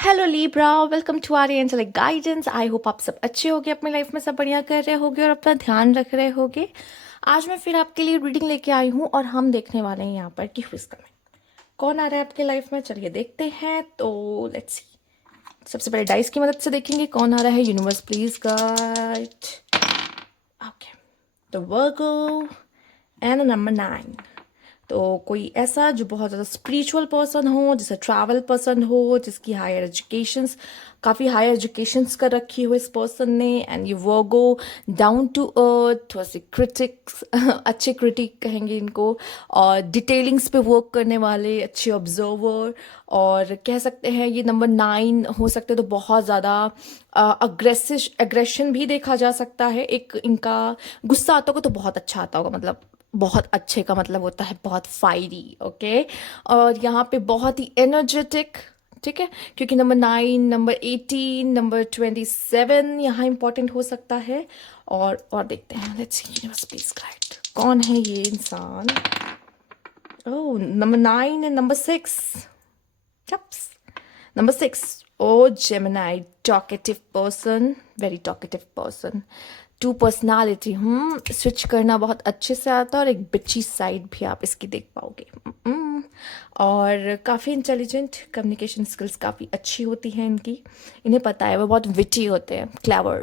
Hello Libra, welcome to our angelic guidance. I hope आप सब अच्छे होगे, अपनी लाइफ में सब बढ़िया कर रहे होगे और अपना ध्यान रख रहे होगे। आज मैं फिर आपके लिए रीडिंग लेके आई हूँ और हम देखने वाले हैं यहाँ पर कि हुई इसका में कौन आ रहा है आपके लाइफ में। चलिए देखते हैं। तो लेट्स सी। सबसे पहले डाइस की मदद से देखेंगे कौन आ रहा है। Universe please guide. Okay, the Virgo and number 9। तो कोई ऐसा जो बहुत ज़्यादा स्पिरिचुअल पर्सन हो, जैसे ट्रैवल पर्सन हो, जिसकी हायर एजुकेशंस, काफ़ी हायर एजुकेशंस कर रखी हो इस पर्सन ने। एंड ये वर्गो डाउन टू अर्थ, थोड़ा सी क्रिटिक्स अच्छे क्रिटिक कहेंगे इनको, और डिटेलिंग्स पे वर्क करने वाले अच्छे ऑब्जर्वर। और कह सकते हैं ये नंबर 9 हो सकते हैं। तो बहुत ज़्यादा एग्रेशन भी देखा जा सकता है। एक इनका गुस्सा आता होगा तो बहुत अच्छा आता होगा, मतलब बहुत अच्छे का मतलब होता है बहुत फायरी। ओके, और यहाँ पे बहुत ही एनर्जेटिक। ठीक है, क्योंकि नंबर 9, नंबर 18, नंबर 27 यहाँ इंपॉर्टेंट हो सकता है। और देखते हैं, let's see universe please guide, कौन है ये इंसान। Oh, number 9 and number 6। Yups. Number 6. Oh, Gemini, talkative person, very talkative person. Two personality, switch करना बहुत अच्छे से आता है और एक बिची साइड भी आप इसकी देख पाओगे। और काफ़ी इंटेलिजेंट, कम्युनिकेशन स्किल्स काफ़ी अच्छी होती हैं इनकी। इन्हें पता है, वो बहुत विटी होते हैं, क्लेवर।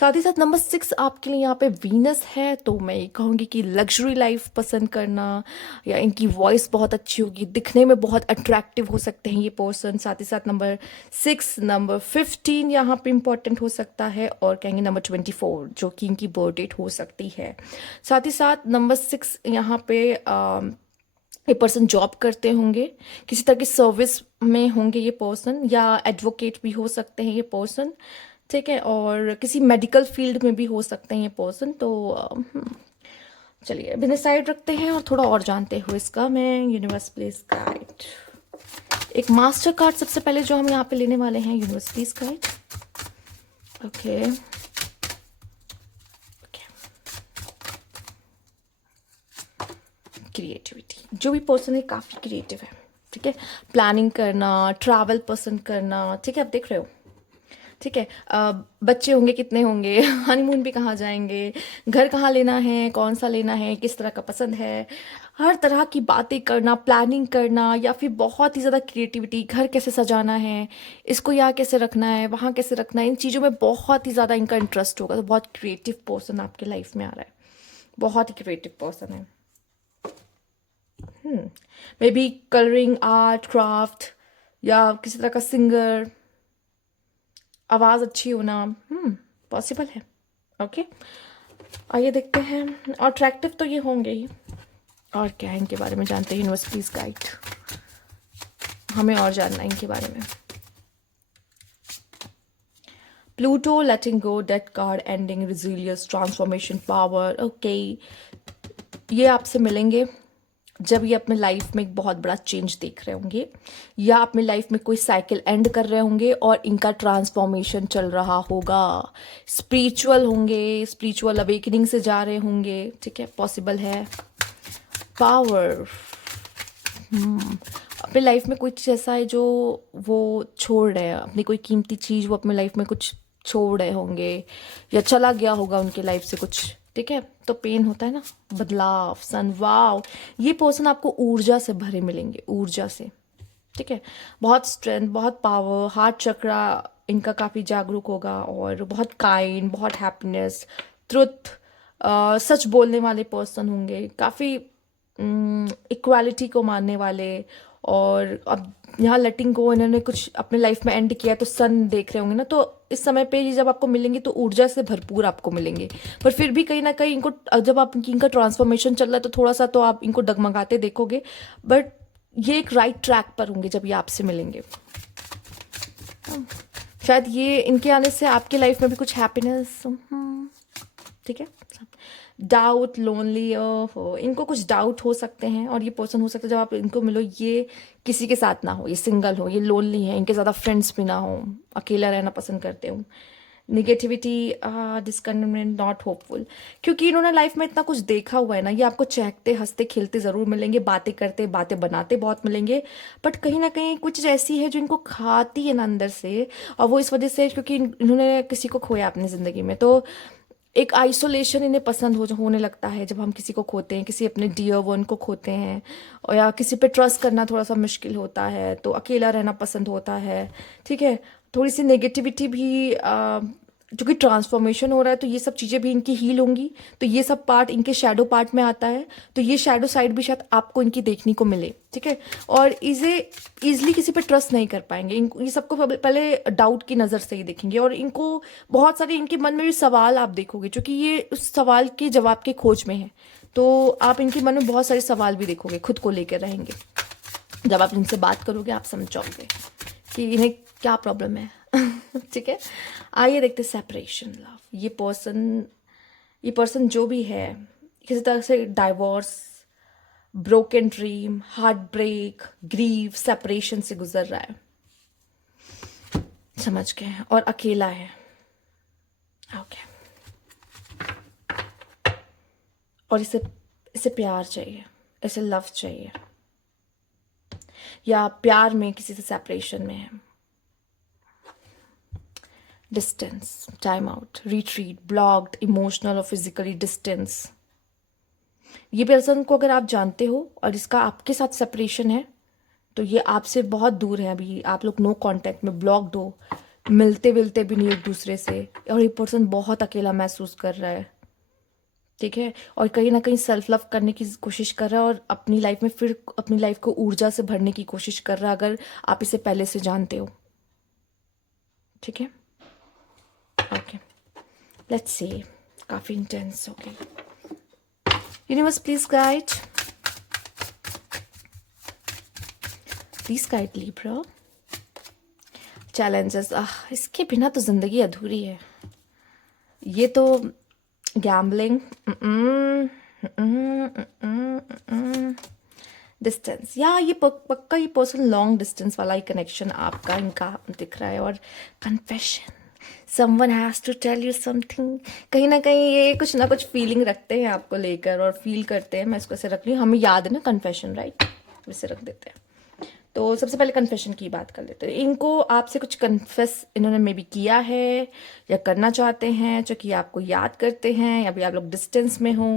साथ ही साथ नंबर 6 आपके लिए यहाँ पे वीनस है। तो मैं ये कहूँगी कि लग्जरी लाइफ पसंद करना, या इनकी वॉइस बहुत अच्छी होगी, दिखने में बहुत अट्रैक्टिव हो सकते हैं ये पर्सन। साथ ही साथ नंबर 6, नंबर 15 यहाँ पे इंपॉर्टेंट हो सकता है, और कहेंगे नंबर 24 जो कि इनकी बर्थ डेट हो सकती है। साथ ही साथ नंबर 6 यहाँ पे ये पर्सन जॉब करते होंगे, किसी तरह की सर्विस में होंगे ये पर्सन, या एडवोकेट भी हो सकते हैं ये पर्सन। ठीक है, और किसी मेडिकल फील्ड में भी हो सकते हैं ये पर्सन। तो चलिए बिना साइड रखते हैं और थोड़ा और जानते हुए इसका मैं यूनिवर्स प्लीज गाइड। एक मास्टर कार्ड सबसे पहले जो हम यहाँ पे लेने वाले हैं, universe please guide. Okay, creativity, जो भी पर्सन है काफ़ी क्रिएटिव है। ठीक है, प्लानिंग करना, ट्रैवल पसंद करना। ठीक है, आप देख रहे हो। ठीक है, बच्चे होंगे, कितने होंगे, हनीमून भी कहाँ जाएंगे, घर कहाँ लेना है, कौन सा लेना है, किस तरह का पसंद है, हर तरह की बातें करना, प्लानिंग करना, या फिर बहुत ही ज़्यादा क्रिएटिविटी, घर कैसे सजाना है, इसको यहाँ कैसे रखना है, वहाँ कैसे रखना है, इन चीज़ों में बहुत ही ज़्यादा इनका इंटरेस्ट होगा। तो बहुत क्रिएटिव पर्सन आपके लाइफ में आ रहा है, बहुत ही क्रिएटिव पर्सन है। May be colouring, art, craft, या किसी तरह का सिंगर, आवाज़ अच्छी होना, पॉसिबल है। ओके, आइए देखते हैं। और अट्रैक्टिव तो ये होंगे ही, और क्या है इनके बारे में जानते हैं। यूनिवर्स प्लीज गाइड, हमें और जानना है इनके बारे में। Pluto, letting go, death card, ending, resilience, transformation, power. Okay, ये आपसे मिलेंगे जब ये अपने लाइफ में एक बहुत बड़ा चेंज देख रहे होंगे, या अपने लाइफ में कोई साइकिल एंड कर रहे होंगे और इनका ट्रांसफॉर्मेशन चल रहा होगा। स्पिरिचुअल होंगे, स्पिरिचुअल अवेकनिंग से जा रहे होंगे। ठीक है, पॉसिबल है। पावर, अपने लाइफ में कोई चीज़ ऐसा है जो वो छोड़ रहे हैं, अपनी कोई कीमती चीज़ वो अपने लाइफ में कुछ छोड़ रहे होंगे, या चला गया होगा उनके लाइफ से कुछ। ठीक है, तो पेन होता है ना, बदलाव, सन। वाव, ये पर्सन आपको ऊर्जा से भरे मिलेंगे, ऊर्जा से। ठीक है, बहुत स्ट्रेंथ, बहुत पावर, हार्ट चक्रा इनका काफ़ी जागरूक होगा, और बहुत काइंड, बहुत हैप्पीनेस, ट्रुथ, सच बोलने वाले पर्सन होंगे, काफ़ी इक्वालिटी को मानने वाले। और अब यहाँ लेटिंग को इन्होंने कुछ अपने लाइफ में एंड किया, तो सन देख रहे होंगे ना, तो इस समय पे ये जब आपको मिलेंगे तो ऊर्जा से भरपूर आपको मिलेंगे। पर फिर भी कहीं ना कहीं इनको, जब आप इनका ट्रांसफॉर्मेशन चल रहा है तो थोड़ा सा तो आप इनको डगमगाते देखोगे, बट ये एक राइट ट्रैक पर होंगे जब ये आपसे मिलेंगे। शायद ये इनके आने से आपके लाइफ में भी कुछ हैप्पीनेस। ठीक है, डाउट, लोनली, हो, इनको कुछ डाउट हो सकते हैं, और ये पर्सन हो सकता है जब आप इनको मिलो ये किसी के साथ ना हो, ये सिंगल हो, ये लोनली है, इनके ज़्यादा फ्रेंड्स भी ना हो, अकेला रहना पसंद करते हो। निगेटिविटी, डिस्कंटेंटमेंट, नॉट होपफुल, क्योंकि इन्होंने लाइफ में इतना कुछ देखा हुआ है ना, ये आपको चहकते हंसते खेलते ज़रूर मिलेंगे, बातें करते बातें बनाते बहुत मिलेंगे, बट कहीं ना कहीं कुछ ऐसी है जो इनको खाती है ना अंदर से। और वो इस वजह से क्योंकि इन्होंने किसी को खोया अपनी ज़िंदगी में, तो एक आइसोलेशन इन्हें पसंद होने लगता है जब हम किसी को खोते हैं, किसी अपने डियर वन को खोते हैं, और या किसी पे ट्रस्ट करना थोड़ा सा मुश्किल होता है, तो अकेला रहना पसंद होता है। ठीक है, थोड़ी सी नेगेटिविटी भी, जो कि ट्रांसफॉर्मेशन हो रहा है, तो ये सब चीज़ें भी इनकी हील होंगी, तो ये सब पार्ट इनके शैडो पार्ट में आता है, तो ये शैडो साइड भी शायद आपको इनकी देखने को मिले। ठीक है, और इसे ईजिली किसी पे ट्रस्ट नहीं कर पाएंगे, इनको ये सबको पहले डाउट की नज़र से ही देखेंगे, और इनको बहुत सारे इनके मन में भी सवाल आप देखोगे, क्योंकि ये उस सवाल के जवाब के खोज में है, तो आप इनके मन में बहुत सारे सवाल भी देखोगे, खुद को लेकर रहेंगे। जब आप इनसे बात करोगे आप समझ जाओगे कि इन्हें क्या प्रॉब्लम है। ठीक है, आइए देखते सेपरेशन लव। ये पर्सन जो भी है, किसी तरह से divorce, broken dream, heart break, grieve, separation से गुजर रहा है, समझ गए, और अकेला है। ओके, और इसे इसे प्यार चाहिए, इसे लव चाहिए, या प्यार में किसी से सेपरेशन में है। Distance, time out, retreat, blocked, emotional और फिजिकली डिस्टेंस। ये पर्सन को अगर आप जानते हो और इसका आपके साथ सेपरेशन है, तो ये आपसे बहुत दूर है, अभी आप लोग नो कांटेक्ट में, ब्लॉक्ड हो, मिलते विलते भी नहीं एक दूसरे से, और ये पर्सन बहुत अकेला महसूस कर रहा है। ठीक है, और कहीं ना कहीं सेल्फ लव करने की कोशिश कर रहा है, और अपनी लाइफ में फिर अपनी लाइफ को ऊर्जा से भरने की कोशिश कर रहा है, अगर आप इसे पहले से जानते हो। ठीक है, ओके, लेट्स सी, काफ़ी इंटेंस हो गई। Universe please guide Libra. Challenges, इसके बिना तो ज़िंदगी अधूरी है। ये तो गैम्बलिंग, डिस्टेंस, या ये पक्का ये पर्सन लॉन्ग डिस्टेंस वाला ही कनेक्शन आपका इनका दिख रहा है, और confession, someone has to tell you something. कहीं ना कहीं ये कुछ ना कुछ फीलिंग रखते हैं आपको लेकर, और फील करते हैं। मैं इसको ऐसे रख रही हूँ, हमें याद है ना कन्फेशन, राइट, वैसे रख देते हैं। तो सबसे पहले कन्फेशन की बात कर लेते हैं। इनको आपसे कुछ कन्फेस इन्होंने मे बी किया है या करना चाहते हैं, जो कि आपको याद करते हैं, या भी आप लोग डिस्टेंस में हो।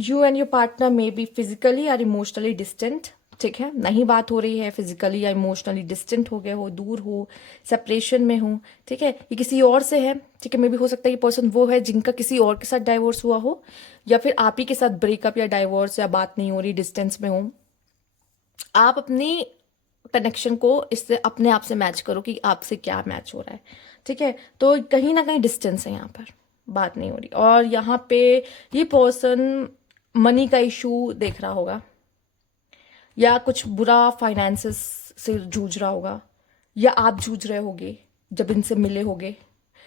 You and your partner may be physically और इमोशनली डिस्टेंट। ठीक है, नहीं बात हो रही है, फिजिकली या इमोशनली डिस्टेंट हो गए हो, दूर हो, सेपरेशन में हो। ठीक है, ये किसी और से है। ठीक है, मे भी हो सकता है ये पर्सन वो है जिनका किसी और के साथ डाइवोर्स हुआ हो, या फिर आप ही के साथ ब्रेकअप या डाइवोर्स या बात नहीं हो रही, डिस्टेंस में हो। आप अपनी कनेक्शन को इससे अपने आप से मैच करो कि आपसे क्या मैच हो रहा है। ठीक है, तो कहीं ना कहीं डिस्टेंस है, यहाँ पर बात नहीं हो रही। और यहाँ पे ये पर्सन मनी का इशू देख रहा होगा, या कुछ बुरा फाइनेंसेस से जूझ रहा होगा, या आप जूझ रहे होगे जब इनसे मिले होगे।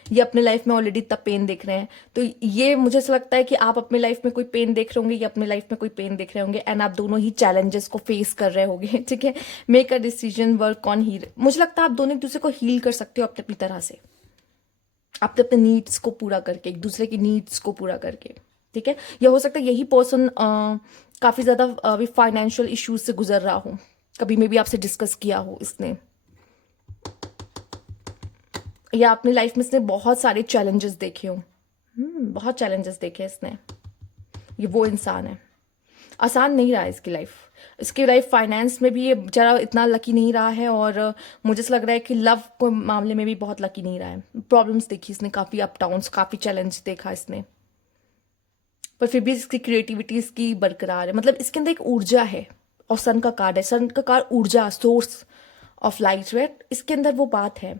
ये अपने लाइफ में ऑलरेडी इतना पेन देख रहे हैं, तो ये मुझे ऐसा लगता है कि आप अपने लाइफ में कोई पेन देख रहे होंगे, या अपने लाइफ में कोई पेन देख रहे होंगे, एंड आप दोनों ही चैलेंजेस को फेस कर रहे होंगे। ठीक है, make a decision, work on heal. मुझे लगता है आप दोनों एक दूसरे को हील कर सकते हो अपने अपनी तरह से, अपने अपने नीड्स को पूरा करके, एक दूसरे की नीड्स को पूरा करके। ठीक है, या हो सकता है यही पर्सन काफ़ी ज़्यादा अभी फाइनेंशियल इश्यूज से गुजर रहा हो, कभी मे भी आपसे डिस्कस किया हो इसने, या अपनी लाइफ में इसने बहुत सारे चैलेंजेस देखे हो। बहुत चैलेंजेस देखे इसने। ये वो इंसान है, आसान नहीं रहा है इसकी लाइफ फाइनेंस में भी ये जरा इतना लकी नहीं रहा है, और मुझे ऐसा लग रहा है कि लव को मामले में भी बहुत लकी नहीं रहा है। प्रॉब्लम्स देखी इसने, काफ़ी अप डाउन्स, काफ़ी चैलेंज देखा इसने, पर फिर भी इसकी क्रिएटिविटी इसकी बरकरार है। मतलब इसके अंदर एक ऊर्जा है, और सन का कार्ड है, सन का कार्ड ऊर्जा, सोर्स ऑफ लाइट, राइट, इसके अंदर वो बात है।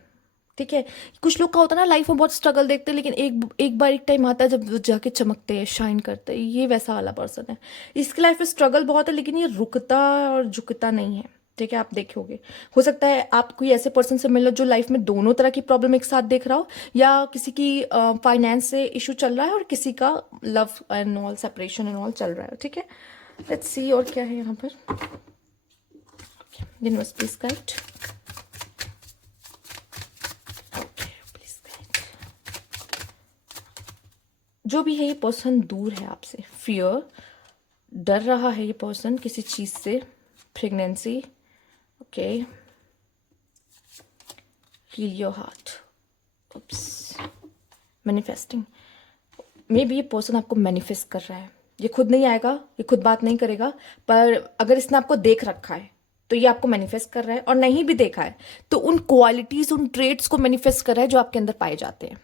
ठीक है, कुछ लोग का होता है ना लाइफ में बहुत स्ट्रगल देखते हैं, लेकिन एक बार एक टाइम आता है जब वो जाके चमकते हैं, शाइन करते हैं। ये वैसा वाला पर्सन है। इसकी लाइफ में स्ट्रगल बहुत है, लेकिन ये रुकता और झुकता नहीं है। ठीक है, आप देखोगे, हो सकता है आप कोई ऐसे पर्सन से मिलो जो लाइफ में दोनों तरह की प्रॉब्लम एक साथ देख रहा हो, या किसी की फाइनेंस से इशू चल रहा है, और किसी का love and all, separation and all चल रहा है। ठीक है, लेट्स सी और क्या है यहाँ पर। यूनिवर्स प्लीज गाइड, जो भी है ये पर्सन दूर है आपसे, फियर, डर रहा है ये पर्सन किसी चीज़ से, pregnancy, okay, heal your heart, oops, manifesting, maybe ये पर्सन आपको मैनिफेस्ट कर रहा है, ये खुद नहीं आएगा, ये खुद बात नहीं करेगा, पर अगर इसने आपको देख रखा है तो ये आपको मैनिफेस्ट कर रहा है, और नहीं भी देखा है तो उन क्वालिटीज, उन ट्रेड्स को मैनिफेस्ट कर रहा है जो आपके अंदर पाए जाते हैं,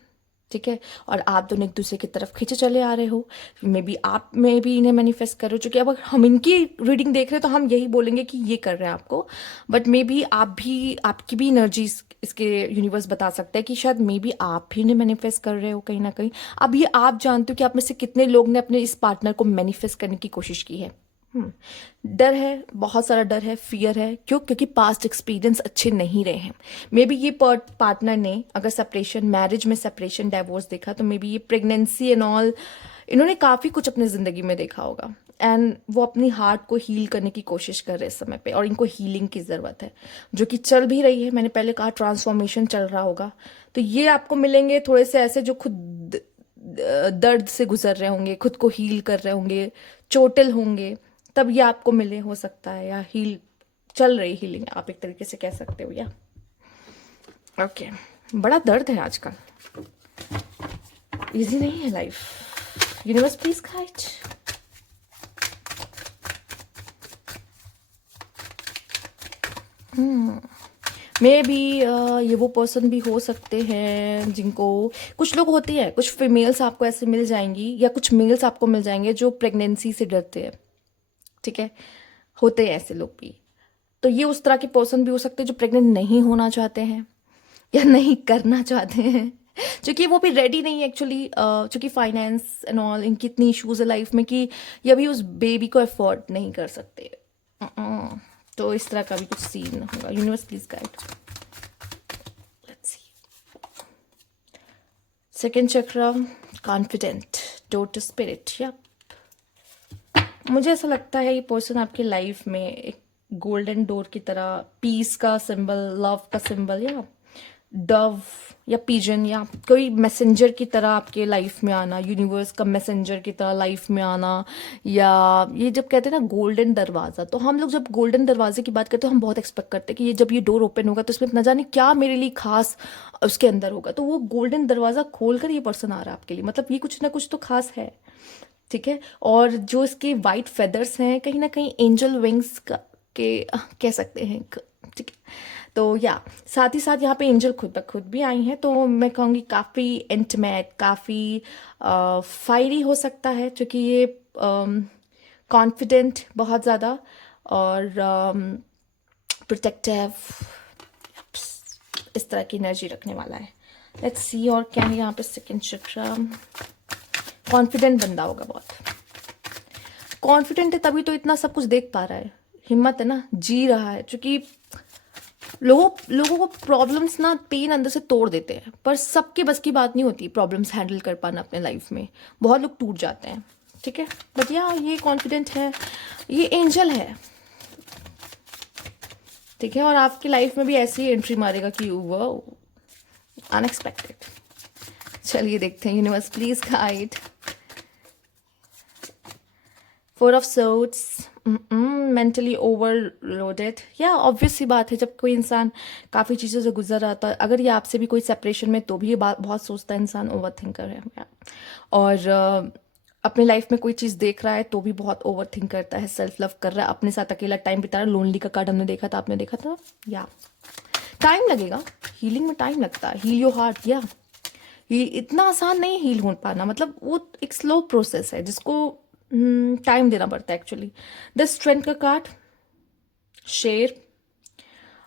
ठीक है। और आप दोनों एक दूसरे की तरफ खींचे चले आ रहे हो, मे बी आप में भी इन्हें मैनिफेस्ट कर रहे हो, क्योंकि अब हम इनकी रीडिंग देख रहे हैं तो हम यही बोलेंगे कि ये कर रहे हैं आपको, बट मे बी आप भी, आपकी भी एनर्जी इसके यूनिवर्स बता सकता है कि शायद मे बी आप भी इन्हें मैनिफेस्ट कर रहे हो कहीं ना कहीं। अब ये आप जानते हो कि आप में से कितने लोग ने अपने इस पार्टनर को मैनिफेस्ट करने की कोशिश की है। डर है, बहुत सारा डर है, फियर है, क्यों? क्योंकि पास्ट एक्सपीरियंस अच्छे नहीं रहे हैं। मे बी ये पार्टनर ने अगर सेपरेशन, मैरिज में सेपरेशन, डाइवोर्स देखा तो मे बी ये प्रेगनेंसी एंड ऑल, इन्होंने काफ़ी कुछ अपने ज़िंदगी में देखा होगा, एंड वो अपनी हार्ट को हील करने की कोशिश कर रहे हैं इस समय पे, और इनको हीलिंग की ज़रूरत है, जो कि चल भी रही है। मैंने पहले कहा ट्रांसफॉर्मेशन चल रहा होगा, तो ये आपको मिलेंगे थोड़े से ऐसे जो खुद दर्द से गुजर रहे होंगे, खुद को हील कर रहे होंगे, चोटिल होंगे, तब ये आपको मिले, हो सकता है, या हील चल रही हीलिंग आप एक तरीके से कह सकते हो, या ओके। बड़ा दर्द है आजकल, इजी नहीं है life. Universe please guide. May be ये वो पर्सन भी हो सकते हैं जिनको, कुछ लोग होते हैं, कुछ फीमेल्स आपको ऐसे मिल जाएंगी या कुछ मेल्स आपको मिल जाएंगे जो प्रेगनेंसी से डरते हैं, ठीक है, होते हैं ऐसे लोग भी। तो ये उस तरह के पर्सन भी हो सकते हैं जो प्रेग्नेंट नहीं होना चाहते हैं या नहीं करना चाहते हैं, क्योंकि वो भी रेडी नहीं है एक्चुअली, क्योंकि फाइनेंस एंड ऑल, इनकी इतनी इश्यूज है लाइफ में कि ये अभी उस बेबी को अफोर्ड नहीं कर सकते। तो इस तरह का भी कुछ सीन होगा। Universe please guide. Let's see. Second चक्र, कॉन्फिडेंट, डोर टू स्पिरिट, या मुझे ऐसा लगता है ये पर्सन आपके लाइफ में एक गोल्डन डोर की तरह, पीस का सिंबल, लव का सिंबल, या डव या पिजन, या कोई मैसेंजर की तरह आपके लाइफ में आना, यूनिवर्स का मैसेंजर की तरह लाइफ में आना, या ये जब कहते हैं ना गोल्डन दरवाज़ा, तो हम लोग जब गोल्डन दरवाजे की बात करते हैं तो हम बहुत एक्सपेक्ट करते हैं कि ये जब ये डोर ओपन होगा तो इसमें न जाने क्या मेरे लिए खास उसके अंदर होगा। तो वो गोल्डन दरवाज़ा खोल कर ये पर्सन आ रहा है आपके लिए, मतलब ये कुछ ना कुछ तो खास है, ठीक है। और जो इसके वाइट फेदर्स हैं, कहीं ना कहीं एंजल विंग्स का के कह सकते हैं, ठीक है। तो या साथ ही साथ यहाँ पे एंजल खुद ब खुद भी आई हैं, तो मैं कहूँगी काफ़ी इंटीमेट, काफ़ी फायरी हो सकता है, क्योंकि ये कॉन्फिडेंट बहुत ज़्यादा, और प्रोटेक्टिव, इस तरह की एनर्जी रखने वाला है। लेट्स सी, और क्या है यहाँ पे सेकेंड चक्र। कॉन्फिडेंट बंदा होगा, बहुत कॉन्फिडेंट है, तभी तो इतना सब कुछ देख पा रहा है, हिम्मत है ना, जी रहा है, क्योंकि लोगों को प्रॉब्लम्स ना पेन अंदर से तोड़ देते हैं, पर सबके बस की बात नहीं होती प्रॉब्लम्स हैंडल कर पाना अपने लाइफ में, बहुत लोग टूट जाते हैं, ठीक है। बट या ये कॉन्फिडेंट है, ये एंजल है, ठीक है, और आपकी लाइफ में भी ऐसी ही एंट्री मारेगा कि वो अनएक्सपेक्टेड। चलिए देखते हैं, universe please guide. Four of swords, mentally overloaded, या ऑब्वियस सी बात है, जब कोई इंसान काफ़ी चीज़ों से गुजर रहा था, अगर ये आपसे भी कोई सेपरेशन में, तो भी ये बात बहुत सोचता है इंसान, ओवर थिंकर है। और अपने लाइफ में कोई चीज़ देख रहा है तो भी बहुत ओवर थिंक करता है, सेल्फ लव कर रहा है, अपने साथ अकेला टाइम बिता रहा है। लोनली का कार्ड हमने देखा था, आपने देखा था, या टाइम लगेगा, हीलिंग में टाइम लगता है, हील योर हार्ट, या ये इतना आसान नहीं हील हो पाना, मतलब वो एक स्लो प्रोसेस है जिसको टाइम देना पड़ता है एक्चुअली। द स्ट्रेंथ का कार्ड, शेर,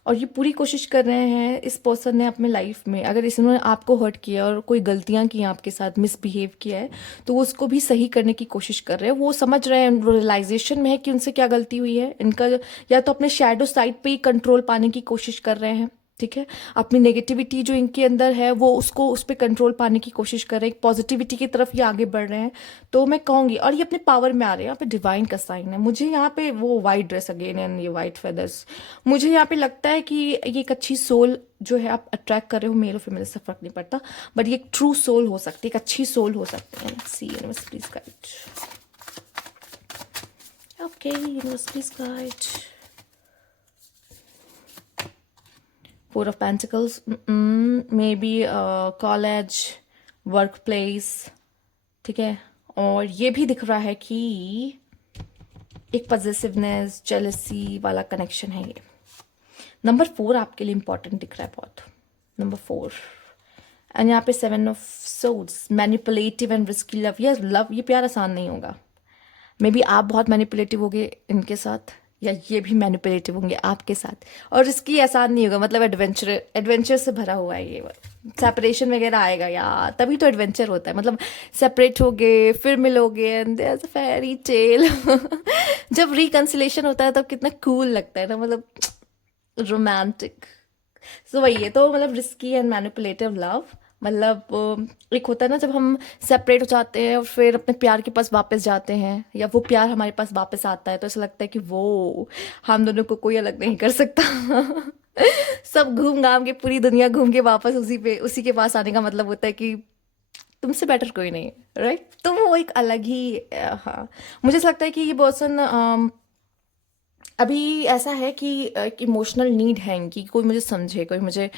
और ये पूरी कोशिश कर रहे हैं इस पर्सन ने अपने लाइफ में, अगर इन्होंने आपको हर्ट किया और कोई गलतियां की आपके साथ, मिसबिहेव किया है, तो वो उसको भी सही करने की कोशिश कर रहे हैं। वो समझ रहे हैं, वो रियलाइजेशन में है कि उनसे क्या गलती हुई है इनका, या तो अपने शैडो साइड पे ही कंट्रोल पाने की कोशिश कर रहे हैं, ठीक है, अपनी नेगेटिविटी जो इनके अंदर है वो उसको उस पर कंट्रोल पाने की कोशिश कर रहे हैं, पॉजिटिविटी की तरफ ये आगे बढ़ रहे हैं। तो मैं कहूँगी, और ये अपने पावर में आ रहे हैं, यहाँ पे डिवाइन का साइन है। मुझे यहाँ पे वो वाइट ड्रेस अगेन एंड ये वाइट फेदर्स, मुझे यहाँ पे लगता है कि ये एक अच्छी सोल जो है आप अट्रैक्ट कर रहे हो, मेल और फीमेल से फर्क नहीं पड़ता, बट ये एक ट्रू सोल हो सकती है, एक अच्छी सोल हो सकती है। See universe please guide, okay universe please guide. Four of Pentacles, maybe college, work place, ठीक है। और ये भी दिख रहा है कि एक पॉजिटिवनेस, जेलसी वाला कनेक्शन है ये। नंबर 4 आपके लिए इंपॉर्टेंट दिख रहा है बहुत, नंबर 4। एंड यहाँ पे 7 of swords, manipulative and risky love. ये लव, ये प्यार आसान नहीं होगा। मे बी आप बहुत मैनिपुलेटिव होगे इनके साथ, या ये भी मैनिपुलेटिव होंगे आपके साथ, और इसकी आसान नहीं होगा। मतलब एडवेंचर से भरा हुआ है ये। सेपरेशन वगैरह आएगा यार, तभी तो एडवेंचर होता है। मतलब सेपरेट होगे, फिर मिलोगे, and there is a fairy tale. जब रिकंसिलेशन होता है तब कितना कूल लगता है ना, मतलब रोमांटिक। सो वही है, तो मतलब रिस्की एंड मैनिपुलेटिव लव। मतलब एक होता है ना जब हम सेपरेट हो जाते हैं और फिर अपने प्यार के पास वापस जाते हैं, या वो प्यार हमारे पास वापस आता है, तो ऐसा लगता है कि वो हम दोनों को कोई अलग नहीं कर सकता। सब घूम घाम के, पूरी दुनिया घूम के वापस उसी के पास आने का मतलब होता है कि तुमसे बेटर कोई नहीं, राइट। तो वो एक अलग ही हाँ, मुझे ऐसा लगता है कि ये पर्सन अभी ऐसा है कि एक इमोशनल नीड है इनकी, कोई मुझे समझे, कोई मुझे,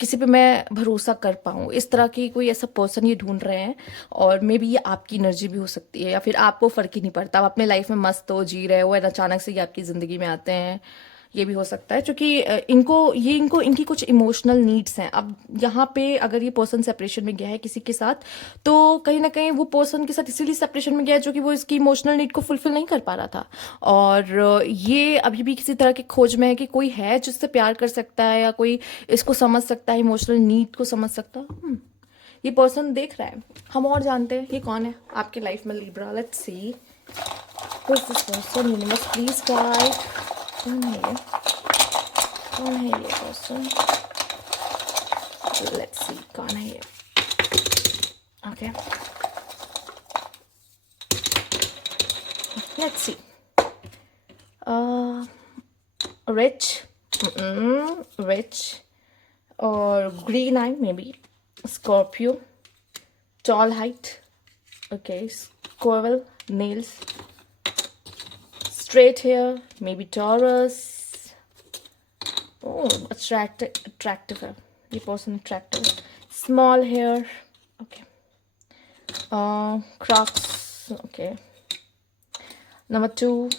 किसी पे मैं भरोसा कर पाऊँ, इस तरह की कोई ऐसा पर्सन ये ढूंढ रहे हैं। और मे बी ये आपकी एनर्जी भी हो सकती है, या फिर आपको फ़र्क ही नहीं पड़ता, आप अपने लाइफ में मस्त हो, जी रहे हो, और अचानक से ये आपकी ज़िंदगी में आते हैं। ये भी हो सकता है, क्योंकि इनको इनकी कुछ इमोशनल नीड्स हैं। अब यहाँ पे अगर ये पर्सन सेपरेशन में गया है किसी के साथ, तो कहीं ना कहीं वो पर्सन के साथ इसीलिए सेपरेशन में गया है, जो कि वो इसकी इमोशनल नीड को फुलफिल नहीं कर पा रहा था। और ये अभी भी किसी तरह की खोज में है कि कोई है जिससे प्यार कर सकता है, या कोई इसको समझ सकता है, इमोशनल नीड को समझ सकता है। ये पर्सन देख रहा है। हम और जानते हैं ये कौन है आपके लाइफ में, Libra. Let's see who is this person, universe please guide. कौन है ये, कौन है ये पर्सन? लेट्स सी कौन है ये। Okay, let's see. Rich, rich और green eye, maybe Scorpio, tall height, okay, squirrel, nails, straight hair, maybe Taurus. Oh, attractive है ये person, attractive. Small hair, okay. Crocs, okay. Number 2,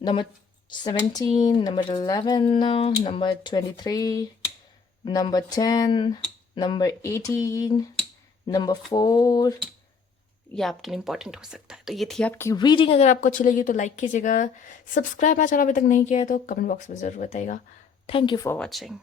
number 17, number 11, number 23, number 10, number 18, number 4। ये आपके लिए important हो सकता है। तो ये थी आपकी रीडिंग। अगर आपको अच्छी लगी तो लाइक कीजिएगा, सब्सक्राइब मेरा चैनल अभी तक नहीं किया है तो कमेंट बॉक्स में ज़रूर बताइएगा। Thank you for watching.